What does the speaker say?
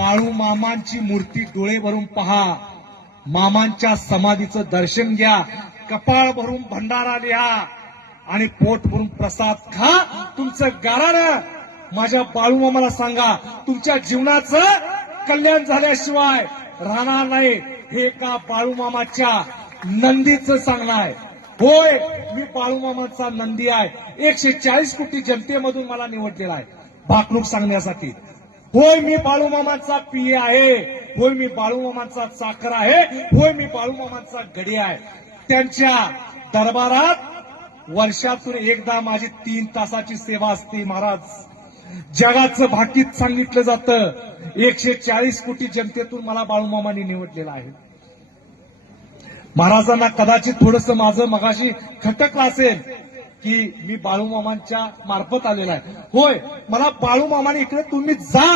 बाळू मामांची मूर्ती डोळे भरून पहा. मामांच्या समाधीचं दर्शन घ्या. कपाळ भरून भंडारा लिहा. आणि पोट भरून प्रसाद खा. तुमचं गाराण माझ्या बाळू मामाला सांगा. तुमच्या जीवनाचं कल्याण झाल्याशिवाय राहणार नाही. हे का बाळू मामाच्या नंदीचं सांगणं आहे? होय मी बाळू मामाचा नंदी आहे. एकशे चाळीस कोटी जनतेमधून मला निवडलेला आहे. भाकणूक सांगण्यासाठी. होय मी बाळूमामांचा पिये आहे. होय मी बाळूमामांचा चाकर आहे. होय मी बाळूमामांचा गडी आहे. त्यांच्या दरबारात वर्षातून एकदा माझी तीन तासाची सेवा असते महाराज. जगाचं भाकीत सांगितलं जातं. एकशे चाळीस कोटी जनतेतून मला बाळूमामांनी निवडलेलं आहे. महाराजांना कदाचित थोडस माझं मगाशी खटकलं असेल की मी बाळूमामांच्या मार्फत आलेला आहे. होय मला बाळूमामाने इकडे तुम्ही जा.